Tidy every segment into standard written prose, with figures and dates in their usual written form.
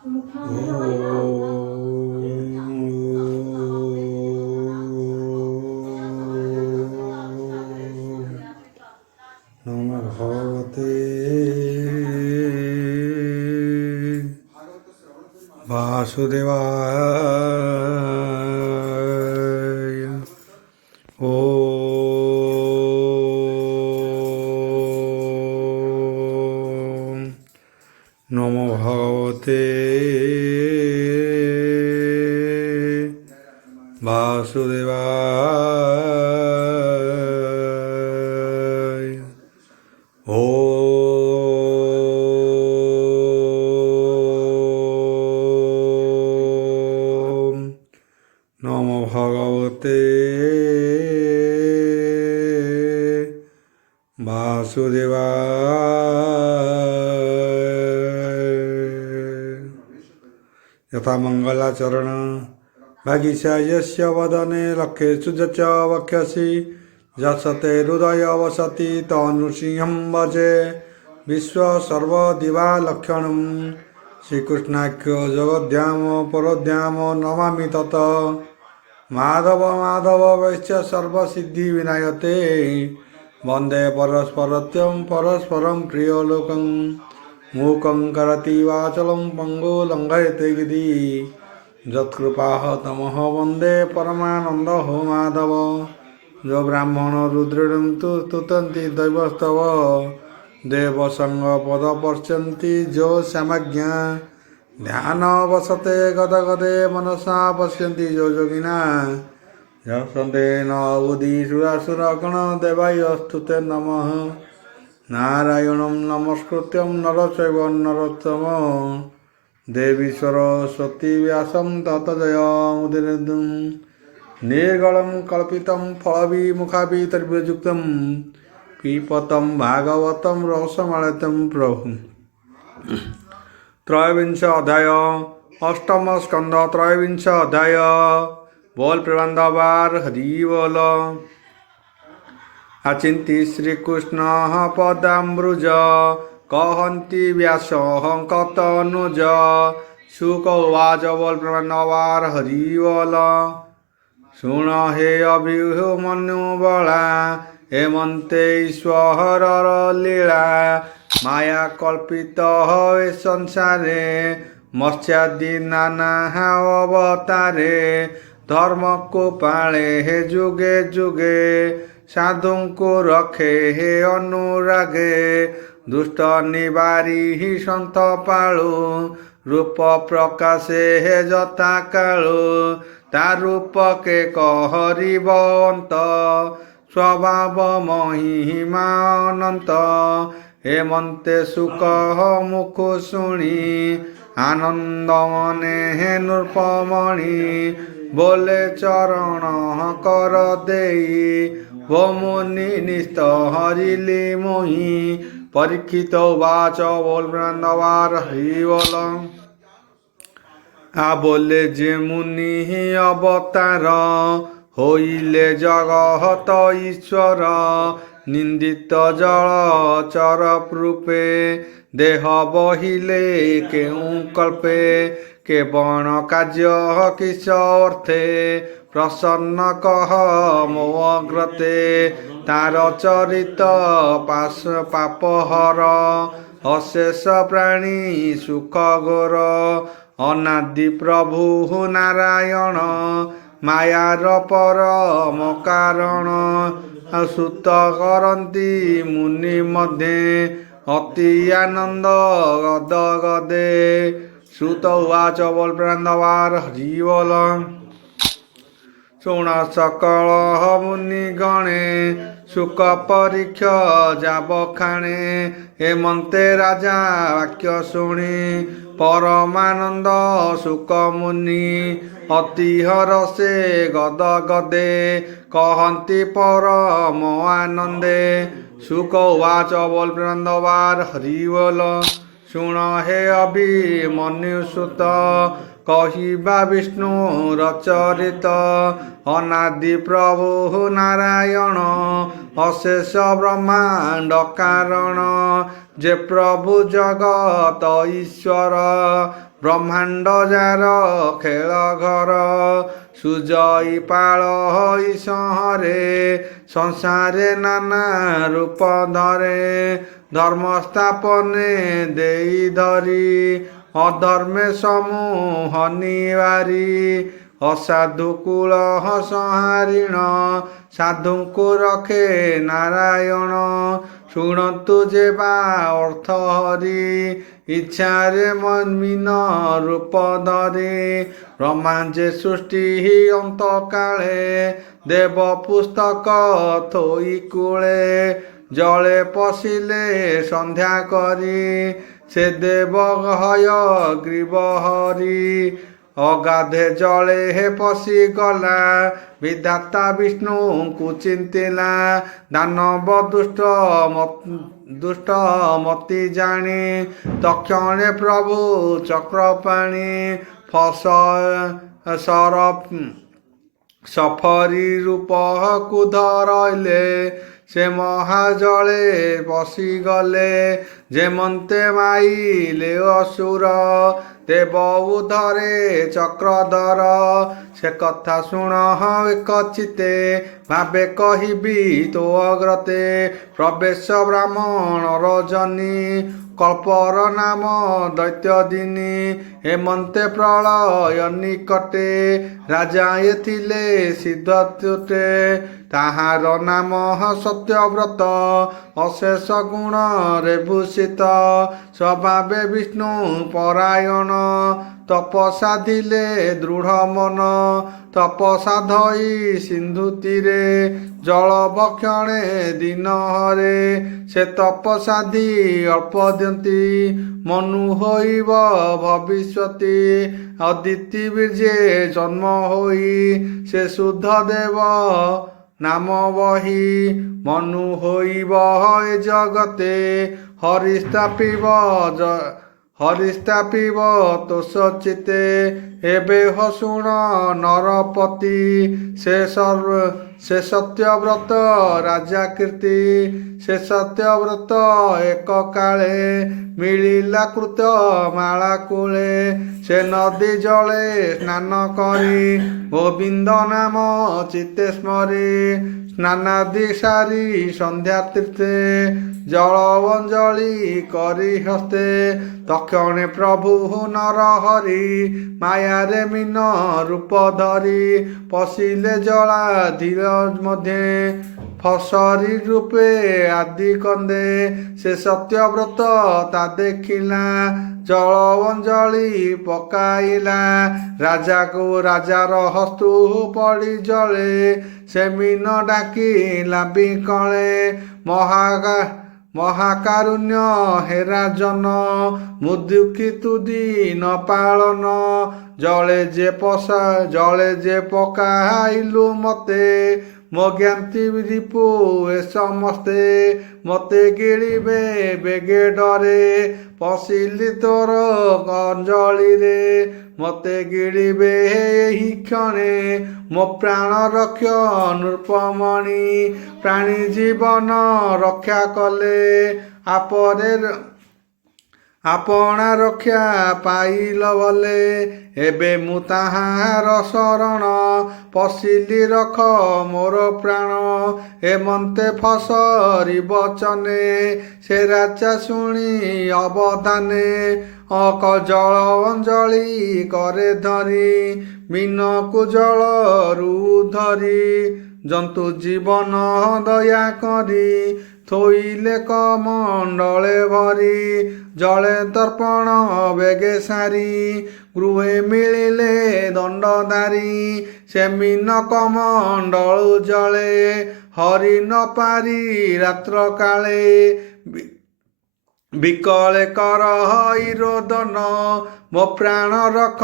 নমো ভগবতে বাসুদেবায়। ওম নমো ভগবতে বাসুদেবায়। ওম নমো ভগবতে বাসুদেবায়। यथा मंगलाचरण भागीशा यस्य वदने लक्ष्येषु च वक्ष्यसि यत्सते हृदय वसति तनुसिंहं भजे विश्वसर्वदिवालक्षणं श्रीकृष्णाख्यो जगद्धाम परोद्धाम नमामि तत् माधव माधव वैश्य सर्वसिद्धिविनायते वन्दे परस्परत्यं परस्परं प्रियलोकम् मूकं करति वाचलं पंगु लंघयते गिरि यत्कृपाः तमः वन्दे परमानन्दो माधव जो ब्राह्मण रुद्रं तु स्तुतन्ति दैवस्तव देवसंग पद पश्यन्ति जो श्यामज्ञा ध्यान वसते गदगदे मनसा पश्यन्ति जो योगिना यस्ते न बुद्धि सुरासुरगण देवायस्तुते नमः नारायणं नमस्कृत्यं नरचैव नरोत्तमं देवी सरस्वती व्यासं ततो जयमुदीरयन्तु निर्गलं कल्पितं फलविमुखाभितर्भ्ययुक्तं पिबतं भागवतं रसमालयं प्रभु। त्रयोविंश अध्याय अष्टम स्कंद त्रयोविंश अध्याय बोल प्रबंधवार हरि बोल। अचिंति श्रीकृष्ण पदाम्बुज कहन्ति व्यासः कतनुज शुक उवाच बोल प्रबंधवार हरि बोल। शुण हे अभिमन्यु बला हेमंते ईश्वर लीला माया कल्पित हे संसारे मत्स्यादि नाना अवतारे धर्म को पाले हे जुगे जुगे साधु को रखे हे अनुरागे दुष्ट निवारी ही संत पालु रूप प्रकाशे हे जता कालु ता रूप के कहरिबंत स्वभाव महिमा अनंत हेमंते सुख मुख शुणी आनंद मने हे नृपमणि बोले चरण कर देई वो मुनि निस्त हरिली मोहि परीक्षित वाच बोल ब्रंदवार हरि बोल। आ बोले जे मुनि अवतार होइले जगत ईश्वर निंदित जल चर रूपे देह बहिले केउ कल्पे के बण कार्य किस अर्थे प्रसन्न कह मो अग्रते तार चरित पास पापहर अशेष प्राणी सुख घोर अनादि प्रभु नारायण मायार परम कारण सुत करती मुनि मध्य अति आनंद गद गदे सुत उवाच बोल प्रबंधवार हरि बोल। शुण सकल मुनि गणे सुख परीक्ष जाब खाणे हेमंते राजा वाक्य शुणी परमानंद सुख मुनि अति हरसे गद गदे कहन्ति परम आनंदे सुख उवाच बोल प्रबंधवार हरि बोल। शुण हे अभिमन्यु सुत कहिबा विष्णु रचरित अनादि प्रभु नारायण अशेष ब्रह्मांड कारण जे प्रभु जगत ईश्वर ବ୍ରହ୍ମାଣ୍ଡ ଯାର ଖେଳ ଘର ସୁଜଇ ପାଳ ହୋଇ ସହରେ ସଂସାରେ ନାନା ରୂପ ଧରେ ଧର୍ମ ସ୍ଥାପନେ ଦେଇ ଧରି ଅଧର୍ମେ ସମୂହ ନିବାରି ଅସାଧୁ କୂଳ ସଂହାରିଣ ସାଧୁଙ୍କୁ ରଖେ ନାରାୟଣ ଶୁଣନ୍ତୁ ଯେବା ଅର୍ଥ ହରି ଇଚ୍ଛାରେ ମନ୍ମିନ ରୂପ ଧରି ବ୍ରହ୍ମା ଯେ ସୃଷ୍ଟି ଅନ୍ତକାଳେ ଦେବ ପୁସ୍ତକ ଥୋଇ କୂଳେ ଜଳେ ପଶିଲେ ସନ୍ଧ୍ୟା କରି ସେ ଦେବ ହୟ ଗ୍ରୀବ ହରି ଅଗାଧେ ଜଳେ ପଶିଗଲା ବିଧାତା ବିଷ୍ଣୁଙ୍କୁ ଚିନ୍ତିଲା ଦାନବ ଦୁଷ୍ଟ ମତି ଜାଣି ତକ୍ଷଣେ ପ୍ରଭୁ ଚକ୍ରପାଣି ସଫରି ରୂପକୁ ଧରଇଲେ ସେ ମହାଜଳେ ପଶିଗଲେ ଯେମନ୍ତେ ମାଇଲେ ଅସୁର ଦେବ ଉଧରେ ଚକ୍ରଧର ସେ କଥା ଶୁଣ ଏକଚିତେ ଭାବେ କହିବି ତୋ ଅଗ୍ରତେ ପ୍ରବେଶ ବ୍ରାହ୍ମଣ ରଜନୀ କଳ୍ପର ନାମ ଦୈତ୍ୟଦିନୀ ହେମନ୍ତେ ପ୍ରଳୟ ନିକଟେ ରାଜା ଏ ଥିଲେ ସିଦ୍ଧତ୍ୟୁଟେ ତାହାର ନାମ ସତ୍ୟବ୍ରତ ଅଶେଷ ଗୁଣରେ ଭୂଷିତ ସ୍ୱଭାବେ ବିଷ୍ଣୁ ପରାୟଣ ତପସା ଥିଲେ ଦୃଢ଼ ମନ ତପସା ଧଇ ସିନ୍ଧୁ ତୀରେ ଜଳ ଭକ୍ଷଣେ ଦିନ ହରେ ସେ ତପସାଧି ଅଳ୍ପ ଦିଅନ୍ତି ମନୁ ହୋଇବ ଭବିଷ୍ୟତି ଅଦିତି ବୀର୍ଯ୍ୟେ ଜନ୍ମ ହୋଇ ସେ ଶୁଦ୍ଧ ଦେବ ନାମ ବହି ମନୁ ହୋଇବ ଏ ଜଗତେ ହରିସ୍ଥାପିବ ତୋଷ ଚିତେ ଏବେ ଶୁଣ ନରପତି ସେ ସତ୍ୟବ୍ରତ ରାଜା କୀର୍ତ୍ତି ସେ ସତ୍ୟବ୍ରତ ଏକ କାଳେ ମିଳିଲା କୃତ ମାଳା କୂଳେ ସେ ନଦୀ ଜଳେ ସ୍ନାନ କରି ଗୋବିନ୍ଦ ନାମ ଚିତ୍ତେ ସ୍ମରି ସ୍ନାନାଦି ସାରି ସନ୍ଧ୍ୟା ତୀର୍ଥେ ଜଳ ଅଞ୍ଜଳି କରି ହସ୍ତେ ତକ୍ଷଣେ ପ୍ରଭୁ ନର ହରି ମାୟାରେ ମୀନ ରୂପ ଧରି ପଶିଲେ ଜଳା ଧୀର ମଧ୍ୟେ ଫସରି ରୂପେ ଆଦି କନ୍ଦେ ସେ ସତ୍ୟବ୍ରତ ତା ଦେଖିଲା ଜଳ ଅଞ୍ଜଳି ପକାଇଲା ରାଜାର ହସ୍ତୁ ପଡ଼ି ଜଳେ ସେ ମୀନ ଡାକିଲା ବିକଳେ ମହାକାରୁଣ୍ୟ ହେ ରାଜନ ମୁଦୁକି ତୁଦିନ ପାଳନ ଜଳେ ଯେ ପକାଇଲୁ ମତେ ମୋ ଜ୍ଞାତି ରିପୁ ଏ ସମସ୍ତେ ମତେ ଗିଳିବେ ବେଗେ ଡରେ ପଶିଲି ତୋର ଅଞ୍ଜଳିରେ ମତେ ଗିଳିବେ ଏହି କ୍ଷଣେ ମୋ ପ୍ରାଣ ରକ୍ଷ ନୃପମଣି ପ୍ରାଣୀ ଜୀବନ ରକ୍ଷା କଲେ ଆପଣା ରକ୍ଷା ପାଇଲ ବଲେ ଏବେ ମୁଁ ତାହାର ଶରଣ ପଶିଲି ରଖ ମୋର ପ୍ରାଣ ଏମନ୍ତେ ଫସରି ବଚନେ ସେ ରାଜା ଶୁଣି ଅବଦାନେ ଜଳ ଅଞ୍ଜଳି କରେ ଧରି ମୀନକୁ ଜଳରୁ ଧରି ଜନ୍ତୁ ଜୀବନ ଦୟା କରି ଥୋଇଲେ କମଣ୍ଡଳେ ଭରି ଜଳେ ତର୍ପଣ ବେଗେ ସାରି ଗୃହେ ମିଳିଲେ ଦଣ୍ଡଧାରୀ ସେ ମୀନ କମଣ୍ଡଳୁ ଜଳେ ହରି ନ ପାରି ରାତ୍ର କାଳେ ବିକଳେ କର ହଇ ରୋଦନ ମୋ ପ୍ରାଣ ରଖ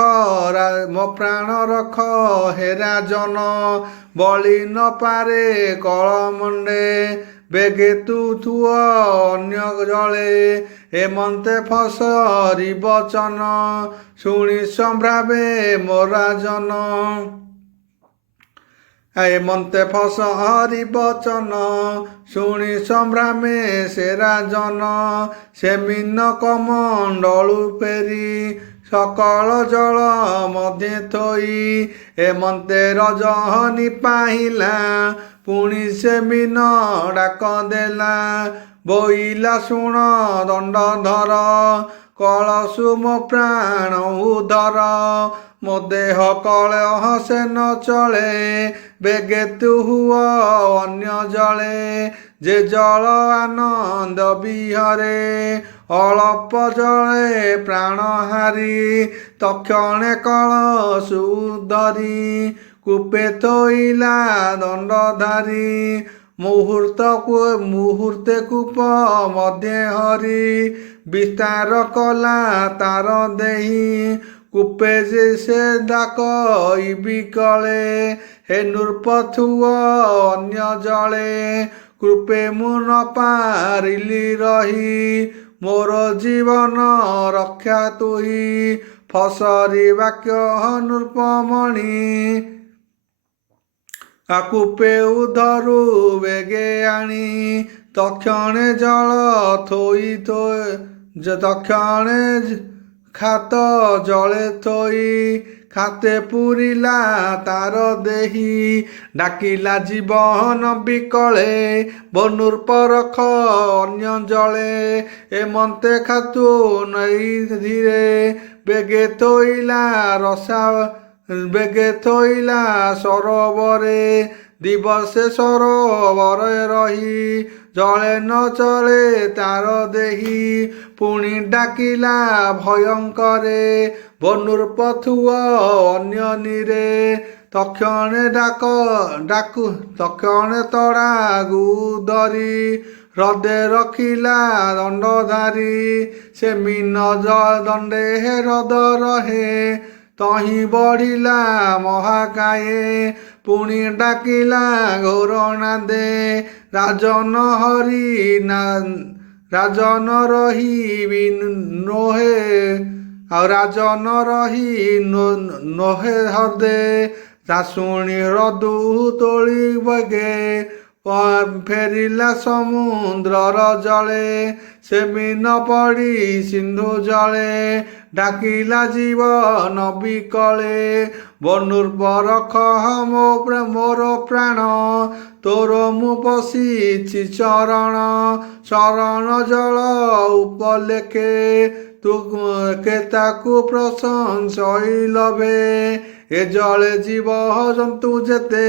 ହେ ରାଜନ ବଳି ନ ପାରେ କଳମଣ୍ଡେ ବେଗେ ତୁ ଥୁଅ ଅନ୍ୟ ଜଳେ ଏମନ୍ତେ ଫସରି ବଚନ ଶୁଣି ସମ୍ଭ୍ରାବେ ମୋ ରାଜନ ଏମନ୍ତେ ଫସରି ବଚନ ଶୁଣି ସମ୍ଭ୍ରାମେ ସେ ରାଜନ ସେ ମୀନ କମଣ୍ଡଳୁ ପେରି सकल जल मध्य थोई एमंते रजनी पाहिला पुणी से मीन डाक देला बोइला शुण दंडधर कलसु मो प्राण उधर मो देह कलह से न चले बेगे तु हुआ अन्य जले जे जल आनंद विहरे अलप जले प्राण हारी तक्षणे कलसु धरी कूपे थोइला दंडधारी मुहूर्ते कूप मध्य हरि विस्तार कला तार देही कूपे से डाक बिकले हे नृपथुअ अन्य जले कूपे मु न पारिली रही मोर जीवन रक्षा तुही फसरी वाक्य नृपमणि कूपे उधरु बेगे आनी तक्षणे जल थोई तक्षणे खात जले थोई खाते पुरिला तार देही डाकिला जीवन बिकले बनुर्परख अन्य जले एमंते खातु नई धीरे बेगे थोइला रसा बेगे थोइला सरोवरे दिवसे सरोवरे रही जले न चले तार देही पुणी डाकिला भयंकरे बनुर्पथुअ अन्य नीरे तक्षणे तक्षणे तड़ागु धरी हृदय रखिला दंडधारी से मीन दंडे हृद रहे तही बढ़िला महाकाये पुणी डाकिला घोरनादे राजन हरि राजन रही नोहे राजन रही नोहे हृदे शुणी हृदु तोली बगे फेरिला समुद्रर जले से मीन पड़ी सिंधु जले डाकिला जीवन बिकले बनुर्परख मोर प्राण तोर मु पशिछि चरण शरण जल उपलेखे तु केताकु प्रशंसई लभे ए जले जीव जंतु जेते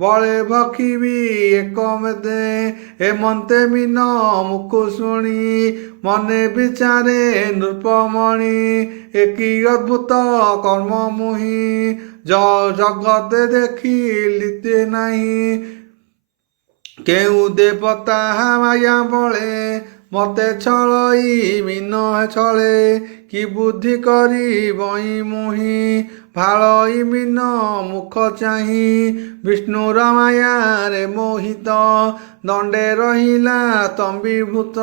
बले भक्षिबी एक मेदे एमंते मीन मुखु शुणी मने विचारे नृपमणि एकी अद्भुत कर्म मुहि जगते देखी लिते नहीं केउ देवता माया बले मते छलई मीन छले कि बुद्धि करी बई मुहि भालई मीन मुख चाही विष्णुर माया रे मोहित दंडे रहिला तंबीभूत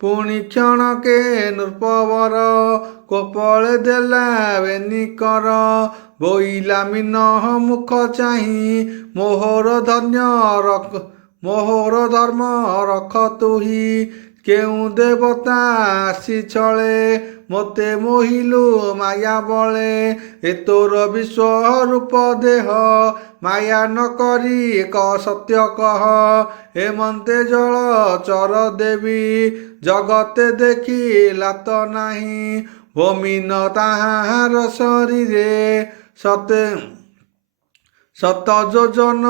पुणी क्षणके नृपवर कोपले देला बेनिकर बोइला मीन मुख चाही मोहर धर्म रख तुही केउ देवता आसी छले मते मोहिलु माया बले ए तोर विश्वरूप देह माया न करी एक सत्य कह हेमंते जल चर देवी जगते देखी लात नाही भूमिन ताहार शरीरे सत जोजन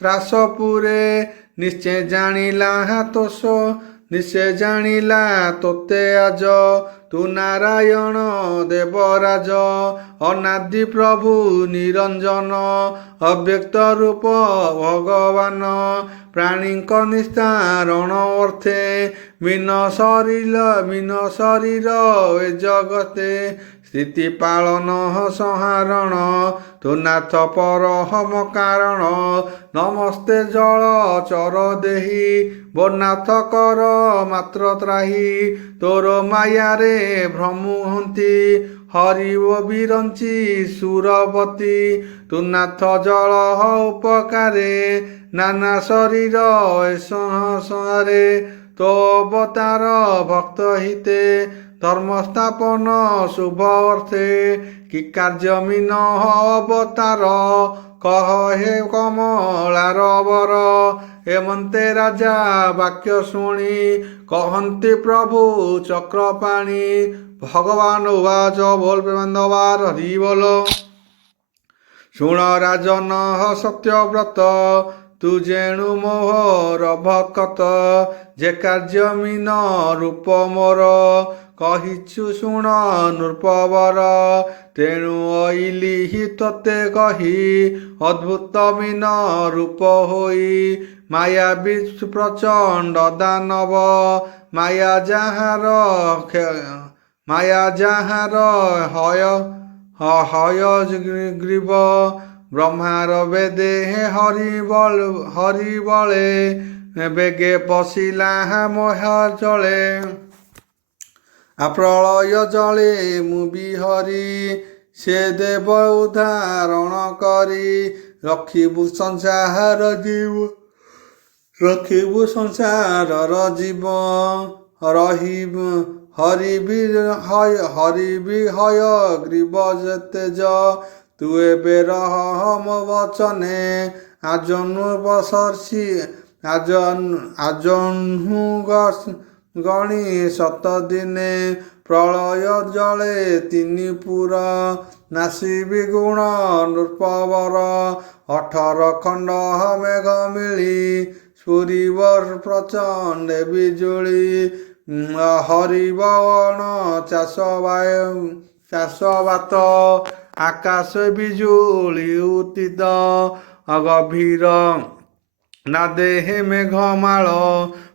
त्रासपुरे निश्चय जानिला तोष निश्चय जानिला तोते आज तू नारायण देवराज अनादि प्रभु निरंजन अव्यक्त रूप भगवान प्राणी निस्तारण अर्थे मीन शरीर ए जगते स्थिति पालन संहारण तु नाथ परहम कारण नमस्ते जल चर देही बोनाथ कर मात्र त्राही तोर माया रे भ्रमुहंती हरिव बिरंची सुरपति तु नाथ जल उपकारे नाना शरीर संहारे তো অবতার ভক্ত হিতে ধর্ম স্থাপন শুভ অর্থে কি কার্য মিন অবতার কহ হে কমଳାର ବର। ଏମନ୍ତେ ରାଜା ବାକ୍ୟ ଶୁଣି କହନ୍ତି ପ୍ରଭୁ ଚକ୍ରପାଣି। ଭଗବାନ ଉବାଚ ବୋଲ ପ୍ରେମାନନ୍ଦବାର ହରି ବୋଲ। ଶୁଣ ରାଜନ ସତ୍ୟବ୍ରତ ତୁ ଯେଣୁ ମୋହର ଭକତ ଯେ କାର୍ଯ୍ୟ ମିନ ରୂପ ମୋର କହିଛୁ ଶୁଣ ନୃପବର। ତେଣୁ ଅଇଲି ତୋତେ କହି ଅଦ୍ଭୁତ ମିନ ରୂପ ହୋଇ ମାୟା ବିଚୁ ପ୍ରଚଣ୍ଡ ଦାନବ ମାୟା ଯାହାର ହୟ ଗ୍ରୀବ ବ୍ରହ୍ମାର ବେଦେ ହରି ବଳେ ବେଗେ ପଶିଲା ମୋହ ଜଳେ। ପ୍ରଳୟ ଜଳେ ମୁଁ ବିହରି ସେ ଦେବ ଉଦ୍ଧାରଣ କରି ରଖିବୁ ସଂସାରର ଜୀବ ହରିବି ହୟ ଗ୍ରୀବ ତେଜ ତୁ ଏବେ ରହ ମୋ ବଚନେ ଆଜହ୍ନୁ ଗଣି ଶତ ଦିନେ ପ୍ରଳୟ ଜଳେ ତିନି ପୁର ନାସିବି ଗୁଣ ନୃପବର। 18 ଖଣ୍ଡ ମେଘ ମିଳି ସ୍ଫୁରିବ ପ୍ରଚଣ୍ଡ ବିଜୁଳି ହରିବ ଅଣ ଚାଷ ବାତ ଆକାଶ ବିଜୁଳି ଉତିତ ଗଭୀର ନାଦେ ମେଘମାଳ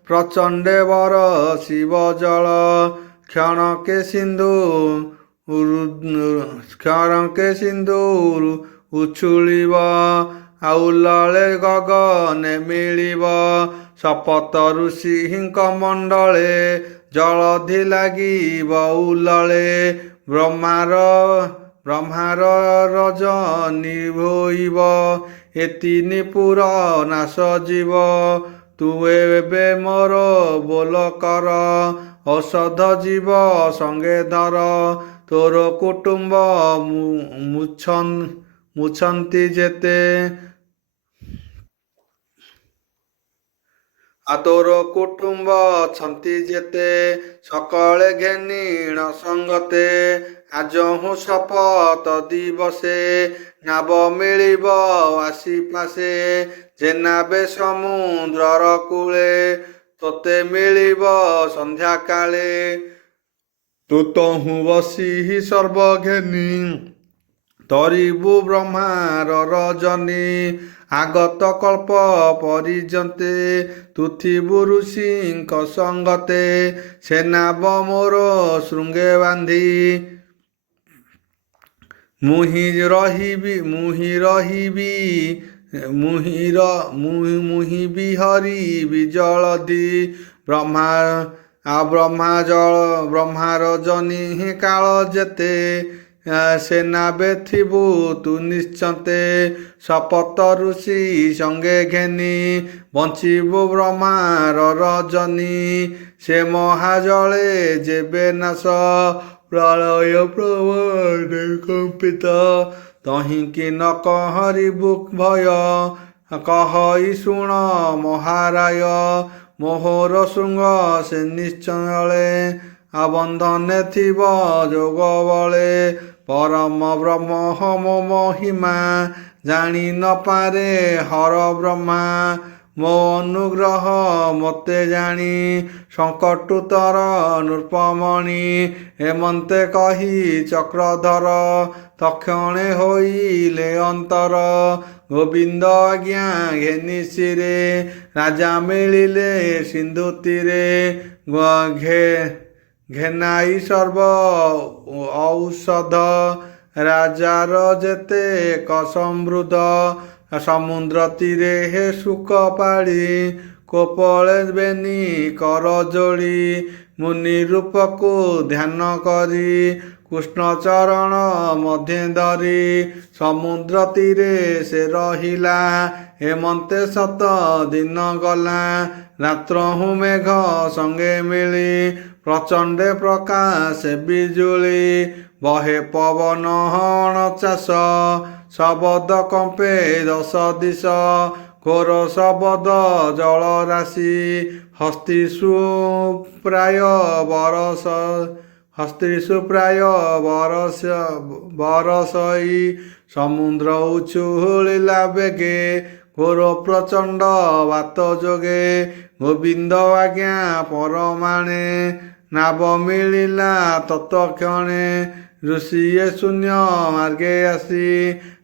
ପ୍ରଚଣ୍ଡେ ବରଷିବ ଜଳ କ୍ଷଣକେ ସିନ୍ଧୁ ଉଛୁଳିବ ଆଉଲଳେ ଗଗନେ ମିଳିବ ଶପଥ ଋଷିଙ୍କ ମଣ୍ଡଳେ ଜଳଧି ଲାଗିବ ଉଲଳେ ବ୍ରହ୍ମାର ରଜନୀ ଭୋଇବ ଏତିନି ପୁର ନାଶ ଯିବ। ତୁ ଏବେ ମୋର ବୋଲ କର ଔଷଧ ଜୀବ ସଙ୍ଗେ ଧର ତୋର କୁଟୁମ୍ବ ମୁଛନ୍ତି ଯେତେ ତୋର କୁଟୁମ୍ବ ଅଛନ୍ତି ଯେତେ ସକଳେ ଘେନିଣ ସଙ୍ଗତେ ଆଜହୁ ଶପଥ ଦିବସେ ନାବ ମିଳିବ ଆସି ପାଶେ ଜେନାବେ ସମୁଦ୍ରର କୂଳେ ତୋତେ ମିଳିବ ସନ୍ଧ୍ୟା କାଳେ ତୁ ତହୁଁ ବସି ସର୍ବଘେନି ତରିବୁ ବ୍ରହ୍ମାର ରଜନୀ ଆଗତ କଳ୍ପ ପରିଜନ୍ତେ ତୁଥିବୁ ଋଷିଙ୍କ ସଙ୍ଗତେ ସେନାବ ମୋର ଶୃଙ୍ଗେ ବାନ୍ଧି ମୁହିଁ ବିହରିବି ଜଳଧି ବ୍ରହ୍ମାର ଜନି କାଳ ଯେତେ ସେନାବେ ଥିବୁ ତୁ ନିଶ୍ଚନ୍ତେ ଶପଥ ଋଷି ସଙ୍ଗେ ଘେନି ବଞ୍ଚିବୁ ବ୍ରହ୍ମାର ରଜନୀ ସେ ମହାଜଳେ ଯେବେ ନାଶ ପ୍ରଳୟ ପ୍ରବଳେ କମ୍ପିତ ତହିଁକି ନ କହରିବୁ ଭୟ କହଇ ଶୁଣ ମହାରାୟ ମୋହର ଶୃଙ୍ଗ ସେ ନିଶ୍ଚଳେ ବନ୍ଧନେ ଥିବ ଯୋଗ ବଳେ ପରମ ବ୍ରହ୍ମ ମୋ ମହିମା ଜାଣି ନ ପାରେ ହର ବ୍ରହ୍ମା ମୋ ଅନୁଗ୍ରହ ମୋତେ ଜାଣି ସଙ୍କଟୁତର ନୃପମଣି ଏମନ୍ତେ କହି ଚକ୍ରଧର ତକ୍ଷଣେ ହୋଇଲେ ଅନ୍ତର ଗୋବିନ୍ଦ ଆଜ୍ଞା ଘେନି ଶିରେ ରାଜା ମିଳିଲେ ସିନ୍ଧୁ ତୀରେ ଘେନାଇ ସର୍ବ ଔଷଧ ରାଜାର ଯେତେ ସମୃଦ୍ଧ ସମୁଦ୍ର ତୀରେ ହେ ସୁଖ ପାଳି କୋପଳେ ବେନି କର ଯୋଡ଼ି ମୁନି ରୂପକୁ ଧ୍ୟାନ କରି କୃଷ୍ଣ ଚରଣ ମଧ୍ୟେ ଧରି ସମୁଦ୍ର ତୀରେ ସେ ରହିଲା ଏମନ୍ତେ 7 ଦିନ ଗଲା ରାତ୍ରହୁ ମେଘ ସଙ୍ଗେ ମିଳି ପ୍ରଚଣ୍ଡେ ପ୍ରକାଶ ବିଜୁଳି ବହେ ପବନ ହଣ ଚାଷ ଶବଦ କମ୍ପେ ଦଶ ଦିଶ ଘୋର ଶବଦ ଜଳ ରାଶି ହସ୍ତିଷୁ ପ୍ରାୟ ବରଷଇ ସମୁଦ୍ର ଉଛୁଳିଲା ବେଗେ ଘୋର ପ୍ରଚଣ୍ଡ ବାତ ଯୋଗେ ଗୋବିନ୍ଦ ଆଜ୍ଞା ପରମାଣେ ନାବ ମିଳିଲା ତତ୍କ୍ଷଣେ ଋଷିଏ ଶୂନ୍ୟ ମାର୍ଗେ ଆସି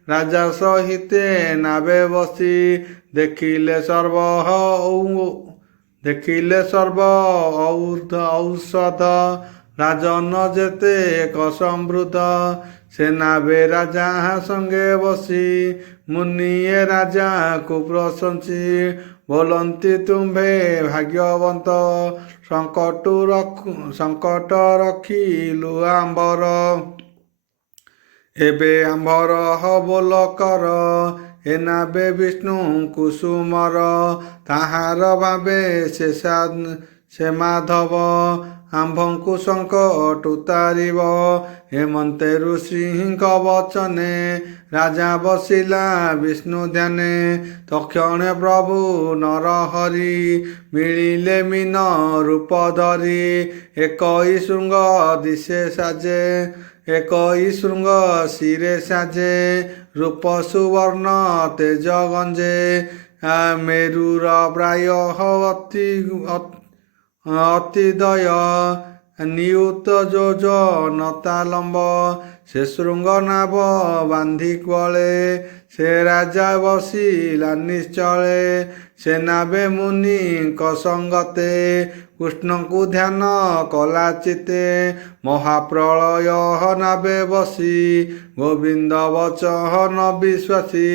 ରାଜା ସହିତେ ନାବେ ବସି ଦେଖିଲେ ସର୍ବ ଔଷଧ ରାଜନ ଯେତେ ଏକ ସମୃଦ୍ଧ ସେ ନାବେ ରାଜା ସଙ୍ଗେ ବସି ମୁନିଏ ରାଜାକୁ ପ୍ରଶଂସି ବୋଲନ୍ତି ତୁମ୍ଭେ ଭାଗ୍ୟବନ୍ତ ସଙ୍କଟ ରଖିଲୁ ଆମ୍ଭର ଏବେ ଆମ୍ଭର ହବୋଲ କର ଏ ନାବେ ବିଷ୍ଣୁ କୁସୁମର ତାହାର ଭାବେ ସେ ମାଧବ ଆମ୍ଭଙ୍କୁ ସଙ୍କଟ ଉତାରିବ ହେମନ୍ତେ ଋଷିଙ୍କ ବଚନେ ରାଜା ବସିଲା ବିଷ୍ଣୁ ଧ୍ୟାନେ ତକ୍ଷଣେ ପ୍ରଭୁ ନରହରି ମିଳିଲେ ମୀନ ରୂପ ଧରି ଏକଇ ଶୃଙ୍ଗ ଦିଶେ ସାଜେ ଏକଇ ଶୃଙ୍ଗ ଶିରେ ସାଜେ ରୂପ ସୁବର୍ଣ୍ଣ ତେଜ ଗଞ୍ଜେ ମେରୁର ପ୍ରାୟ ଅତିଦୟ ନିୟୁତ ଯୋଜନତା ଲମ୍ବ ସେ ଶୃଙ୍ଗ ନାବ ବାନ୍ଧି କଳେ ସେ ରାଜା ବସିଲା ନିଶ୍ଚଳେ ସେ ନାବେ ମୁନିଙ୍କ ସଙ୍ଗତେ କୃଷ୍ଣଙ୍କୁ ଧ୍ୟାନ କଲା ଚିତେ ମହାପ୍ରଳୟ ନାବେ ବସି ଗୋବିନ୍ଦ ବଚନ ବିଶ୍ୱାସୀ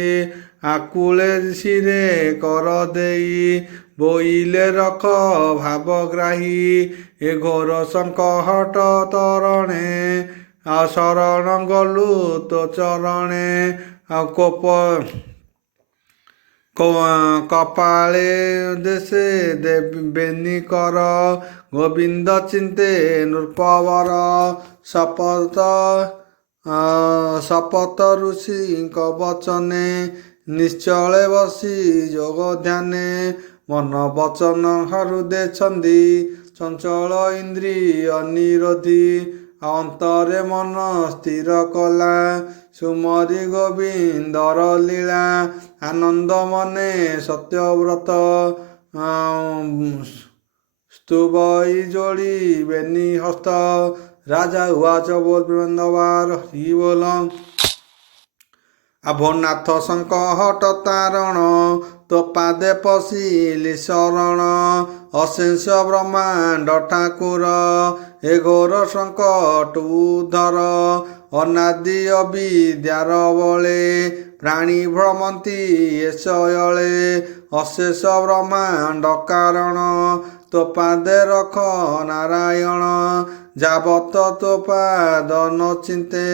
ଆକୁଳେ ଶିରେ କର ଦେଇ ବୋଇଲେ ରଖ ଭାବଗ୍ରାହୀ ଏ ଘୋର ସଙ୍କଟ ତରଣେ ଶରଣ ଗଲୁ ତୋ ଚରଣେ କପାଳେ ଦେଶେ ବେନି କର ଗୋବିନ୍ଦ ଚିନ୍ତେ ନୃପବର ଶପଥ ଋଷିଙ୍କ ବଚନେ ନିଶ୍ଚଳେ ବସି ଯୋଗ ଧ୍ୟାନେ ମନ ବଚନ ହୃଦେ ଛନ୍ଦି ଚଞ୍ଚଳ ଇନ୍ଦ୍ରିୟ ନିରୋଧୀ ଅନ୍ତରେ ମନ ସ୍ଥିର କଲା ସୁମରି ଗୋବିନ୍ଦର ଲୀଳା ଆନନ୍ଦ ମନେ ସତ୍ୟବ୍ରତ ସ୍ତୁବଇ ଯୋଡ଼ି ବେନି ହସ୍ତ ରାଜା ଉବାଚ ବୋଲ ବୃନ୍ଦବାର হি ବୋଲ ଆଭୋନାଥ ସଙ୍କଟ ତାରଣ ତୋ ପାଦେ ପଶିଲି ଶରଣ ଅଶେଷ ବ୍ରହ୍ମାଣ୍ଡ ଠାକୁର ଏ ଘୋର ସଙ୍କଟ ଉଦ୍ଧର ଅନାଦି ଅବିଦ୍ୟାର ବଳେ ପ୍ରାଣୀ ଭ୍ରମନ୍ତି ଏଶୟଳେ ଅଶେଷ ବ୍ରହ୍ମାଣ୍ଡ କାରଣ ତୋ ପାଦେ ରଖ ନାରାୟଣ ଯାବତ ତୋ ପାଦ ନ ଚିନ୍ତେ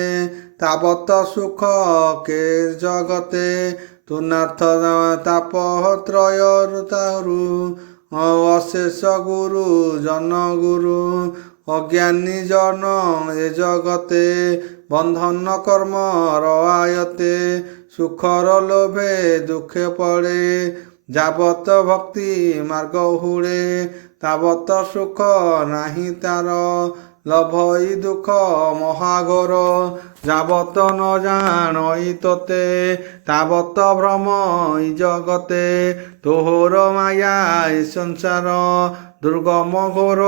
ତାବତ ସୁଖ କେ ଜଗତେ ତୁ ନାଥ ତାପତ୍ରୟ ତାରୁ ଅଶେଷ ଗୁରୁ ଜନ ଗୁରୁ ଅଜ୍ଞାନୀ ଜନ ଏ ଜଗତେ ବନ୍ଧନ କର୍ମର ଆୟତେ ସୁଖର ଲୋଭେ ଦୁଃଖେ ପଡ଼େ ଯାବତ ଭକ୍ତି ମାର୍ଗ ହୁଡ଼େ ତାବତ ସୁଖ ନାହିଁ ତାର ଲଭଇ ଦୁଃଖ ମହାଘୋର ଯାବତ ନ ଜାଣଇ ତୋତେ ତାବତ ଭ୍ରମ ଇ ଜଗତେ ତୋହର ମାୟା ଏ ସଂସାର ଦୁର୍ଗମ ଘୋର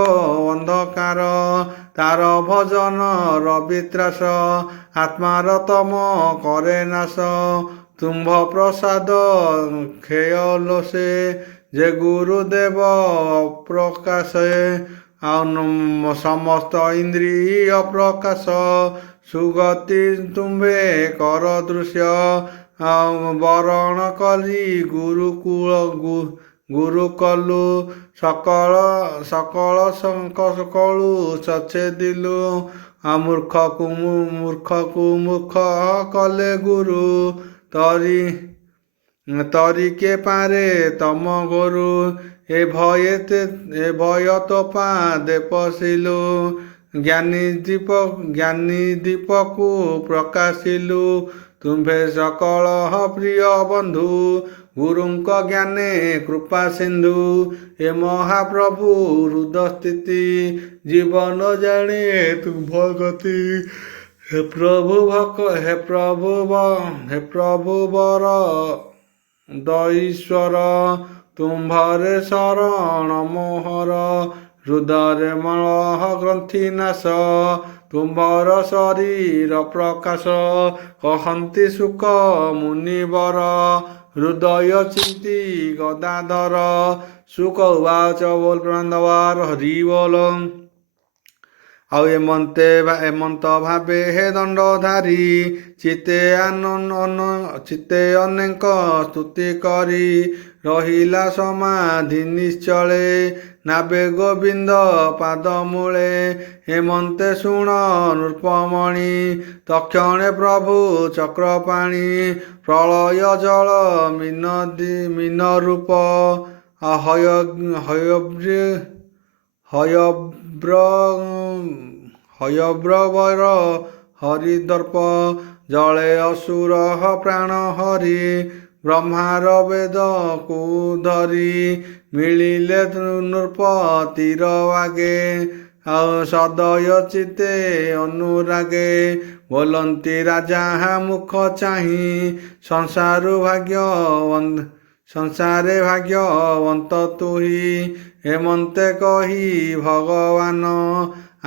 ଅନ୍ଧକାର ତାର ଭଜନ ରବିତ୍ରାସ ଆତ୍ମାର ତମ କରେ ନାଶ ତୁମ୍ଭ ପ୍ରସାଦ ଖେୟଲୋସେ ଯେ ଗୁରୁଦେବ ପ୍ରକାଶେ ସମସ୍ତ ଇନ୍ଦ୍ରିୟ ପ୍ରକାଶ ସୁଗତି ତୁମ୍ଭେ କର ଦୃଶ୍ୟ ବରଣ କଲି ଗୁରୁ କଲୁ ସକଳ ସକଳୁ ସଛେଦିଲୁ ମୂର୍ଖକୁ ମୂର୍ଖ କଲେ ଗୁରୁ ତରିକେ ପାରେ ତମ ଗୁରୁ এ ভয় পাদে পଶিলু জ্ঞানী ଦୀପକୁ ପ୍ରକାଶିଲୁ ତୁମ୍ଭେ ସକଳ ପ୍ରିୟ ବନ୍ଧୁ ଗୁରୁଙ୍କ ଜ୍ଞାନେ କୃପା ସିନ୍ଧୁ ଏ ମହାପ୍ରଭୁ ହୃଦ ସ୍ଥିତି ଜୀବନ ଜାଣେ ତୁମ୍ଭ ଗତି हे प्रभु बर ଦଈଶ୍ୱର ତୁମ୍ଭରେ ଶରଣ ମୋହର ହୃଦୟରେ ମଳହ ଗ୍ରନ୍ଥି ନାଶ ତୁମ୍ଭର ଶରୀର ପ୍ରକାଶ କହନ୍ତି ସୁକ ମୁନିବର ହୃଦୟ ଚିନ୍ତି ଗଦାଧର ସୁକ ଉବାଚ ବୋଲ ପ୍ରେମାନନ୍ଦବାର ହରି ବୋଲ। ଆଉ ଏମନ୍ତ ଭାବେ ହେ ଦଣ୍ଡଧାରୀ ଚିତେ ଅନେକ ସ୍ତୁତି କରି ରହିଲା ସମାଧି ନିଶ୍ଚଳେ ନାବେ ଗୋବିନ୍ଦ ପାଦମୂଳେ ହେମନ୍ତେ ଶୁଣ ନୃପମଣି ତକ୍ଷଣେ ପ୍ରଭୁ ଚକ୍ରପାଣି ପ୍ରଳୟ ଜଳ ମୀନ ରୂପ ହୟବ୍ରବର ହରିଦର୍ପ ଜଳେ ଅସୁର ପ୍ରାଣ ହରି ବ୍ରହ୍ମାର ବେଦ କୁ ଧରି ମିଳିଲେ ନୃପତିର ବାଗେ ଆଉ ସଦୟ ଚିତେ ଅନୁରାଗେ ବୋଲନ୍ତି ରାଜା ମୁଖ ଚାହିଁ ସଂସାରେ ଭାଗ୍ୟବନ୍ତ ତୁହି ହେମନ୍ତେ କହି ଭଗବାନ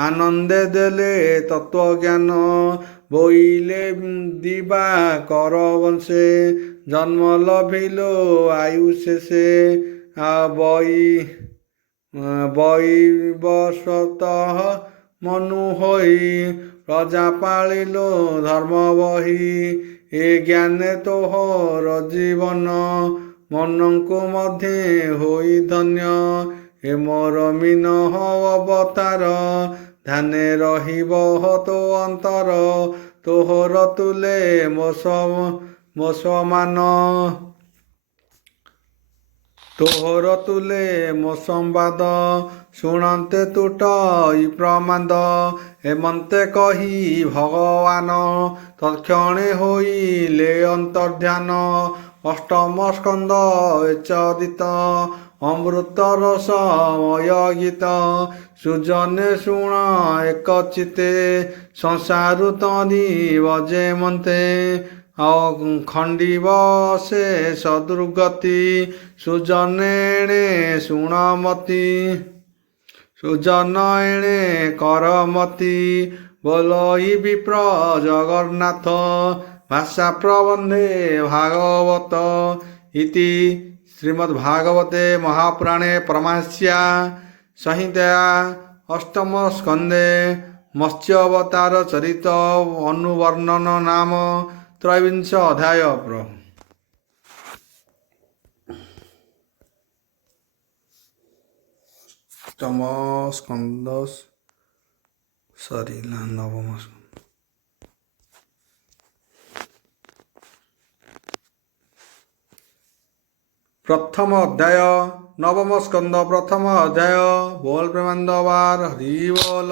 ଆନନ୍ଦେ ଦେଲେ ତତ୍ତ୍ୱଜ୍ଞାନ ବୋଇଲେ ଦିବା କର ବଂଶେ ଜନ୍ମ ଲଭିଲୁ ଆୟୁ ଶେଷେ ବୈବସ୍ୱତଃ ମନୁ ହୋଇ ପ୍ରଜା ପାଳିଲୁ ଧର୍ମ ବହି ଏ ଜ୍ଞାନେ ତୋହର ଜୀବନ ମନଙ୍କୁ ମଧ୍ୟ ହୋଇ ଧନ୍ୟ ଏ ମୋର ମିନହ ଅବତାର ଧ୍ୟାନେ ରହିବ ତୋ ଅନ୍ତର ତୋହର ତୁଲେ ମୋ ସମାନ ତୋହର ତୁଲେ ମୋ ସମ୍ବାଦ ଶୁଣନ୍ତେ ତୁଟଇ ପ୍ରମାଦ ହେମନ୍ତେ କହି ଭଗବାନ ତତ୍କ୍ଷଣେ ହୋଇଲେ ଅନ୍ତର୍ଧ୍ୟାନ ଅଷ୍ଟମ ସ୍କନ୍ଧ ଚରିତ ଅମୃତ ରସମୟ ଗୀତ ସୁଜନେ ଶୁଣ ଏକ ଚିତେ ସଂସାରୁ ତରିବ ଯେ ମନ୍ତେ ଖଣ୍ଡିବ ସେ ସଦୁର୍ଗତି ସୁଜନ ଏଣେ କରମତି ବୋଲଇ ବିପ୍ର ଜଗନ୍ନାଥ ଭାଷା ପ୍ରବନ୍ଧେ ଭାଗବତ ଇତି ଶ୍ରୀମଦ୍ଭାଗବତେ ମହାପୁରାଣେ ପରମାଂସ୍ୟା ସଂହିତା ଅଷ୍ଟମ ସ୍କନ୍ଧେ ମତ୍ସ୍ୟ ଅବତାର ଚରିତ ଅନୁବର୍ଣ୍ଣନ ନାମ त्रयोविंश अध्याय अष्टम स्कंद सरीला नवम प्रथम अध्याय नवम स्कंद प्रथम अध्याय बोल प्रेमानंदवार हरि बोल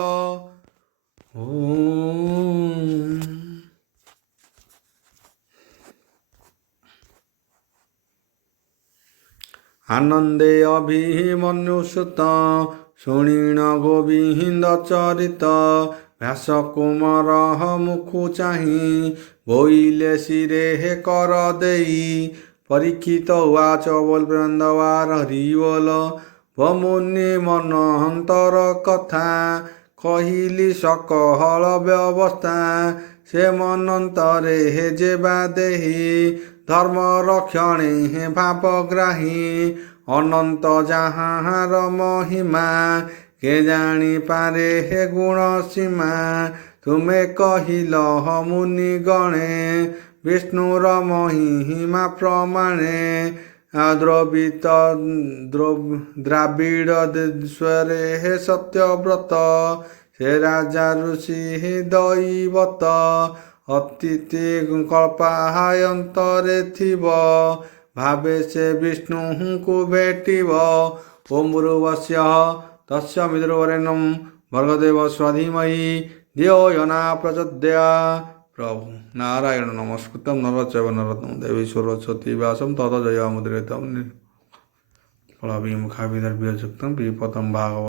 ओम। आनंदे अभिमन्युसुत शुणीण गोविंद चरित व्यास कुमार मुखु चाही बोइले शिरे हे कर देई परीक्षित उवाच बोल प्रेमानंदवार हरि बोल मुनि मन अंतर कथा कहिली सकहल व्यवस्था से मनंतरे हे जेबा देही धर्म रक्षणे हे भावग्राही अनंत जहार महिमा के जानी पारे हे गुण सीमा तुमे कहिल मुनि गणे विष्णुर महिमा प्रमाणे द्राविड़ देशरे हे सत्यव्रत से राजा ऋषि हे दैवत अतिथि कल्पायंतरे थिब भावे से विष्णु को भेटिब ওম ভূর্ভুবস্য তস্য মিত্রবরেণ্যম ভর্গদেবস্য ধীমহি ধিয়ো यो न प्रचोदयात्। প্রভু নারায়ণ নমস্কৃতম নরচৈব নরোত্তমম দেবী সরস্বতী ব্যাসম তত জয়ামুদ্রিতম ফলাভিমুখাভিদর্ভ্যযুক্তম বিপদম ভাগবত।